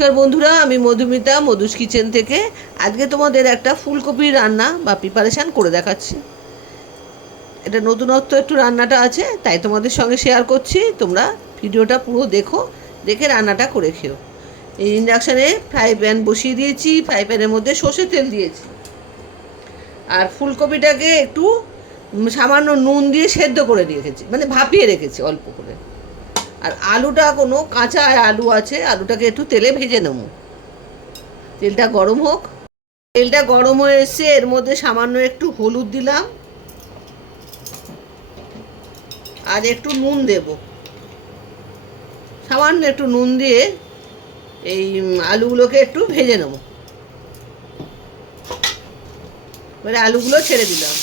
নমস্কার বন্ধুরা, আমি মধুমিতা মধুস কিচেন থেকে আজকে তোমাদের একটা ফুলকপির রান্না বা প্রিপারেশান করে দেখাচ্ছি। এটা নতুনত্ব একটু রান্নাটা আছে, তাই তোমাদের সঙ্গে শেয়ার করছি। তোমরা ভিডিওটা পুরো দেখো, দেখে রান্নাটা করে খেও। এই ইন্ডাকশানে ফ্রাই প্যান বসিয়ে দিয়েছি, ফ্রাই প্যানের মধ্যে সর্ষের তেল দিয়েছি। আর ফুলকপিটাকে একটু সামান্য নুন দিয়ে সেদ্ধ করে রেখেছি, মানে ভাপিয়ে রেখেছি অল্প করে। আর আলুটা কোনো কাঁচা আলু আছে, আলুটাকে একটু তেলে ভেজে নেব। তেলটা গরম হোক। তেলটা গরম হয়ে এসছে, এর মধ্যে সামান্য একটু হলুদ দিলাম আর একটু নুন দেব। সামান্য একটু নুন দিয়ে এই আলুগুলোকে একটু ভেজে নেব। এবারে আলুগুলো ছেড়ে দিলাম।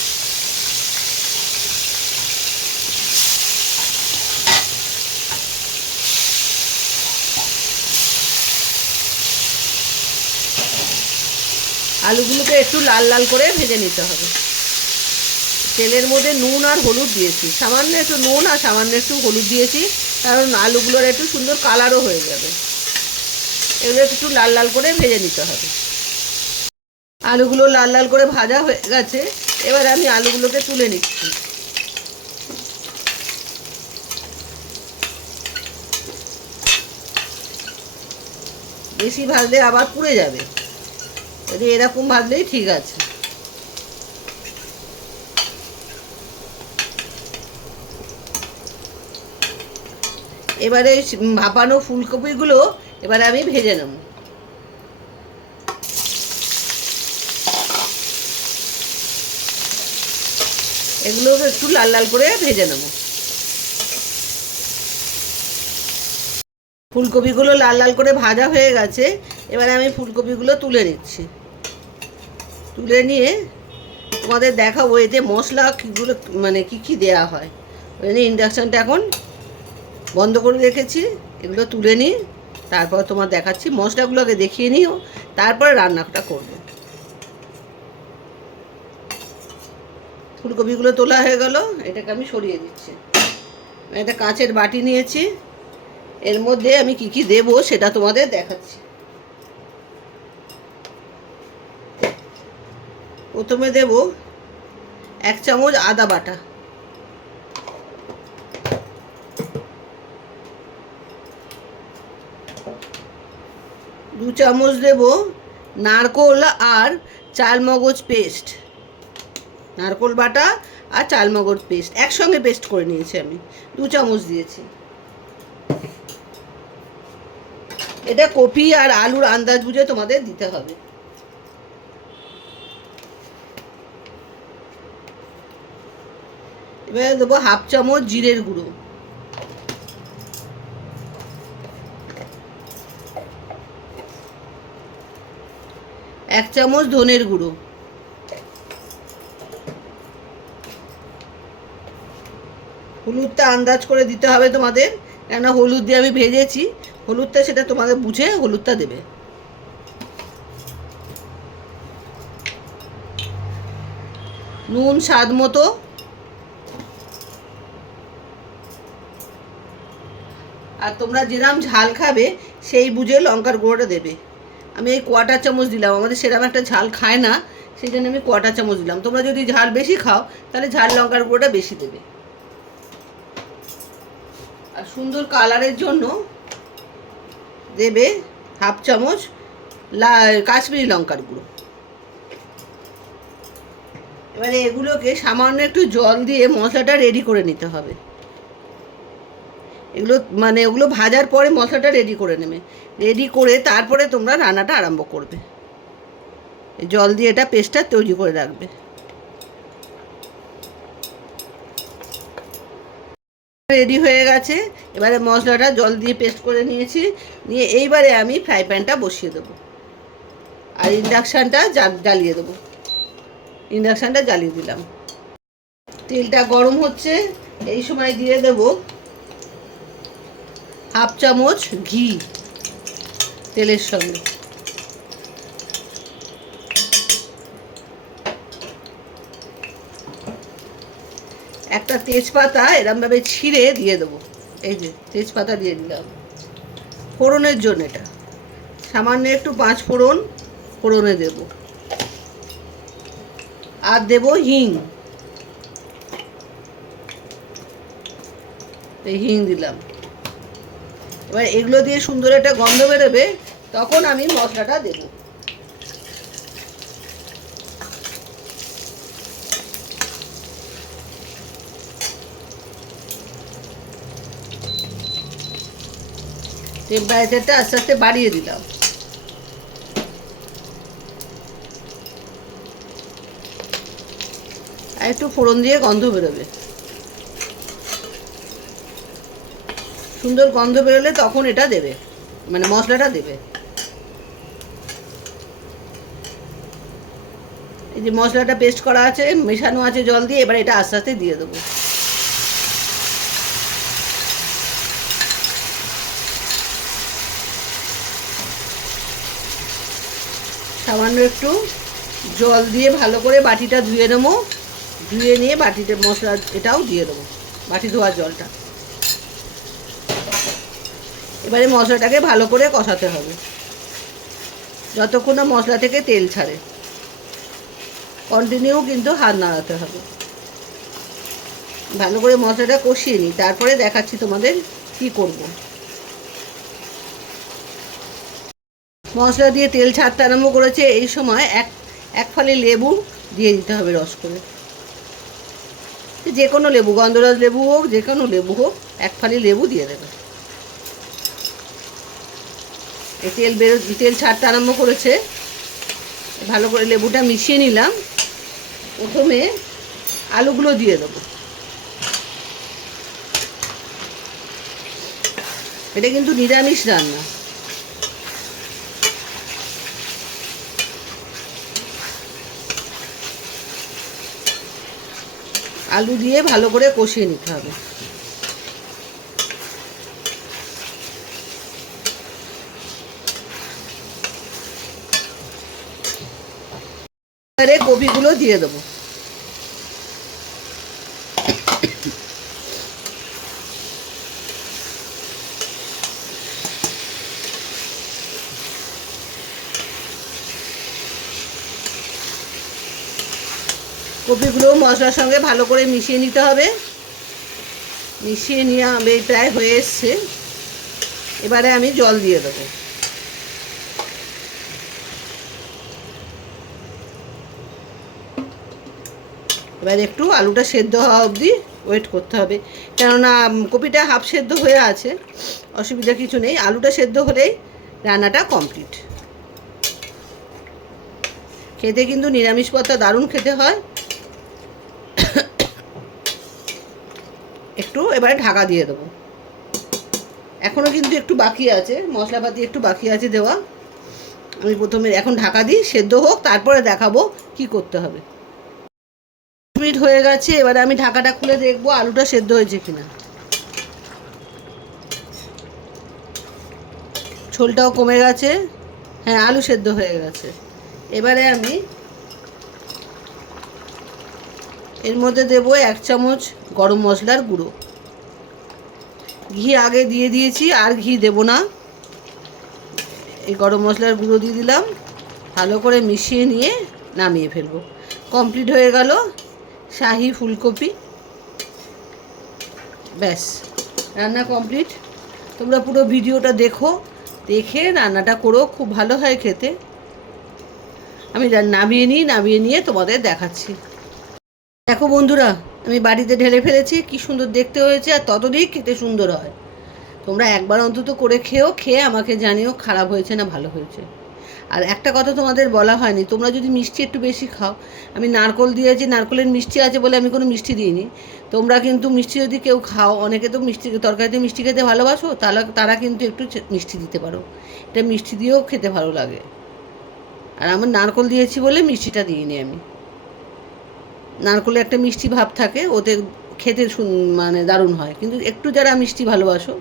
আলুগুলোকে একটু লাল লাল করে ভেজে নিতে হবে। তেলের মধ্যে নুন আর হলুদ দিয়েছি, সামান্য একটু নুন আর সামান্য একটু হলুদ দিয়েছি, কারণ আলুগুলোর একটু সুন্দর কালারও হয়ে যাবে। এগুলো একটু লাল লাল করে ভেজে নিতে হবে। আলুগুলো লাল লাল করে ভাজা হয়ে গেছে, এবার আমি আলুগুলোকে তুলে নিচ্ছি। বেশি ভাজলে আবার পুড়ে যাবে, এরকম ভাজলেই ঠিক আছে। এবারে ভাপানো ফুলকপিগুলো এবারে আমি ভেজে নেব। এগুলোকে একটু লাল লাল করে ভেজে নেব। ফুলকপিগুলো লাল লাল করে ভাজা হয়ে গেছে, এবারে আমি ফুলকপিগুলো তুলে নিচ্ছি। তুলে নিয়ে তোমাদের দেখাবো এতে মশলা কীগুলো, মানে কী কী দেওয়া হয়। ওই জন্য ইন্ডাকশানটা এখন বন্ধ করে রেখেছি। এগুলো তুলে নিই, তারপর তোমার দেখাচ্ছি। মশলাগুলোকে দেখিয়ে নিও, তারপরে রান্নাটা করবো। ফুলকপিগুলো তোলা হয়ে গেল, এটাকে আমি সরিয়ে দিচ্ছি। একটা কাঁচের বাটি নিয়েছি, এর মধ্যে আমি কি কি দেবো সেটা তোমাদের দেখাচ্ছি। প্রথমে দেব 1 চামচ আদা বাটা, 2 চামচ দেব নারকোল আর চালমগজ পেস্ট। নারকোল বাটা আর চালমগজ পেস্ট একসঙ্গে পেস্ট করে নিয়েছি আমি, 2 চামচ দিয়েছি। এটা কপি আর আলুর আন্দাজ বুঝে তোমাদের দিতে হবে। এবারে দেবো 1/2 চামচ জিরের গুঁড়ো, 1 চামচ ধনের গুঁড়ো, হলুদটা আন্দাজ করে দিতে হবে তোমাদের, কেননা হলুদ দিয়ে আমি ভেজেছি। হলুদটা সেটা তোমাদের বুঝে হলুদটা দেবে। নুন স্বাদ মতো, আর তোমরা যেরকম ঝাল খাবে সেই বুঝে লঙ্কার গুঁড়োটা দেবে। আমি এই 1/4 চামচ দিলাম, আমাদের সেরকম একটা ঝাল খায় না, সেই জন্য আমি 1/4 চামচ দিলাম। তোমরা যদি ঝাল বেশি খাও তাহলে ঝাল লঙ্কার গুঁড়োটা বেশি দেবে। আর সুন্দর কালারের জন্য দেবে 1/2 চামচ কাশ্মীরি লঙ্কার গুঁড়ো। এবারে এগুলোকে সামান্য একটু জল দিয়ে মশলাটা রেডি করে নিতে হবে। এগুলো মানে ওগুলো ভাজার পরে মশলাটা রেডি করে নেবে। রেডি করে তারপরে তোমরা রান্নাটা আরম্ভ করবে। জল দিয়ে এটা পেস্টটা তৈরি করে রাখবে। রেডি হয়ে গেছে। এবারে মশলাটা জল দিয়ে পেস্ট করে নিয়েছি, নিয়ে এইবারে আমি ফ্রাই প্যানটা বসিয়ে দেবো আর ইন্ডাকশানটা জ্বালিয়ে দেবো। ইন্ডাকশানটা জ্বালিয়ে দিলাম। তেলটা গরম হচ্ছে, এই সময় দিয়ে দেব 1/2 চামচ ঘি তেলের সঙ্গে। একটা তেজপাতা এরমভাবে ছিঁড়ে দিয়ে দেবো। এই যে তেজপাতা দিয়ে দিলাম ফোড়নের জন্য। এটা সামান্য একটু 5 ফোড়ন ফোড়নে দেব, আর দেব হিং। এই হিং দিলাম। এবার এগুলো দিয়ে সুন্দর একটা গন্ধ বেরোবে, তখন আমি মশলাটা দেব। টেম্পারেচারটা আস্তে আস্তে বাড়িয়ে দিলাম। আর একটু ফোড়ন দিয়ে গন্ধ বেরোবে, সুন্দর গন্ধ বেরোলে তখন এটা দেবে, মানে মশলাটা দেবে। এই যে মশলাটা পেস্ট করা আছে, মেশানো আছে জল দিয়ে, এবার এটা আস্তে আস্তে দিয়ে দেবো। সামান্য একটু জল দিয়ে ভালো করে বাটিটা ধুয়ে নেবো, ধুয়ে নিয়ে বাটিতে মশলা এটাও দিয়ে দেবো, বাটি ধোয়ার জলটা। এবারে মশলাটাকে ভালো করে কষাতে হবে যতক্ষণ না মশলা থেকে তেল ছাড়ে। কন্টিনিউ কিন্তু হাত নাড়াতে হবে। ভালো করে মশলাটা কষিয়ে নিই, তারপরে দেখাচ্ছি তোমাদের কি করব। মশলা দিয়ে তেল ছাড়তে আরম্ভ করেছে, এই সময় এক ফালি লেবু দিয়ে দিতে হবে রস করে। যে কোনো লেবু, গন্ধরাজ লেবু হোক, যে কোনো লেবু হোক, এক ফালি লেবু দিয়ে দেবে। এই তেল ছাড়তে আরম্ভ করেছে, ভালো করে লেবুটা মিশিয়ে নিলাম। প্রথমে আলুগুলো দিয়ে দেবো। এটা কিন্তু নিরামিষ রান্না। আলু দিয়ে ভালো করে কষিয়ে নিতে হবে। এবারে কপিগুলো দিয়ে দেবো। কপিগুলো মশলার সঙ্গে ভালো করে মিশিয়ে নিতে হবে। মিশিয়ে নিয়ে আমি প্রায় হয়ে এসছে, এবারে আমি জল দিয়ে দেবো। এবার একটু আলুটা সেদ্ধ হওয়া অবধি ওয়েট করতে হবে, কেননা কপিটা হাফ সেদ্ধ হয়ে আছে, অসুবিধা কিছু নেই। আলুটা সেদ্ধ হলেই রান্নাটা কমপ্লিট। খেতে কিন্তু নিরামিষ পাতা দারুণ খেতে হয়। একটু এবারে ঢাকা দিয়ে দেবো। এখনও কিন্তু একটু বাকি আছে, মশলাপাতি একটু বাকি আছে দেওয়া। আমি প্রথমে এখন ঢাকা দিই, সেদ্ধ হোক, তারপরে দেখাবো কি করতে হবে। 5 মিনিট হয়ে গেছে, এবারে আমি ঢাকাটা খুলে দেখবো আলুটা সেদ্ধ হয়েছে কিনা। ঝোলটাও কমে গেছে, হ্যাঁ আলু সেদ্ধ হয়ে গেছে। এবারে আমি এর মধ্যে দেবো 1 চামচ গরম মশলার গুঁড়ো। ঘি আগে দিয়ে দিয়েছি, আর ঘি দেব না। এই গরম মশলার গুঁড়ো দিয়ে দিলাম, ভালো করে মিশিয়ে নিয়ে নামিয়ে ফেলবো। কমপ্লিট হয়ে গেল শাহি ফুলকপি। ব্যাস, রান্না কমপ্লিট। তোমরা পুরো ভিডিওটা দেখো, দেখে রান্নাটা করো, খুব ভালো হয় খেতে। আমি নামিয়ে নিয়ে তোমাদের দেখাচ্ছি। দেখো বন্ধুরা, আমি বাড়িতে ঢেলে ফেলেছি, কি সুন্দর দেখতে হয়েছে, আর ততদিন খেতে সুন্দর হয়। তোমরা একবার অন্তত করে খেয়ে আমাকে জানিও খারাপ হয়েছে না ভালো হয়েছে। আর একটা কথা তোমাদের বলা হয়নি, তোমরা যদি মিষ্টি একটু বেশি খাও, আমি নারকোল দিয়েছি, নারকোলের মিষ্টি আছে বলে আমি কোনো মিষ্টি দিইনি। তোমরা কিন্তু মিষ্টি যদি কেউ খাও, অনেকে তো মিষ্টি তরকারিতে মিষ্টি খেতে ভালোবাসো, তারা কিন্তু একটু মিষ্টি দিতে পারো। এটা মিষ্টি দিয়েও খেতে ভালো লাগে। আর আমার নারকোল দিয়েছি বলে মিষ্টিটা দিইনি আমি। নারকোলে একটা মিষ্টি ভাব থাকে, ওতে খেতে মানে দারুণ হয়। কিন্তু একটু যারা মিষ্টি ভালোবাসো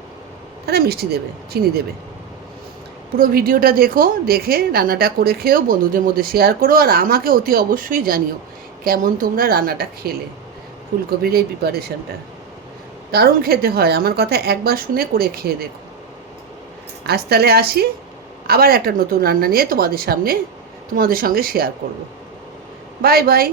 তারা মিষ্টি দেবে, চিনি দেবে। পুরো ভিডিওটা দেখো, দেখে রান্নাটা করে খেয়েও বন্ধুদের মধ্যে শেয়ার করো, আর আমাকে অতি অবশ্যই জানিও কেমন তোমরা রান্নাটা খেলে। ফুলকপির এই প্রিপারেশানটা দারুণ খেতে হয়, আমার কথা একবার শুনে করে খেয়ে দেখো। আজ তাহলে আসি, আবার একটা নতুন রান্না নিয়ে তোমাদের সঙ্গে শেয়ার করব। Bye bye.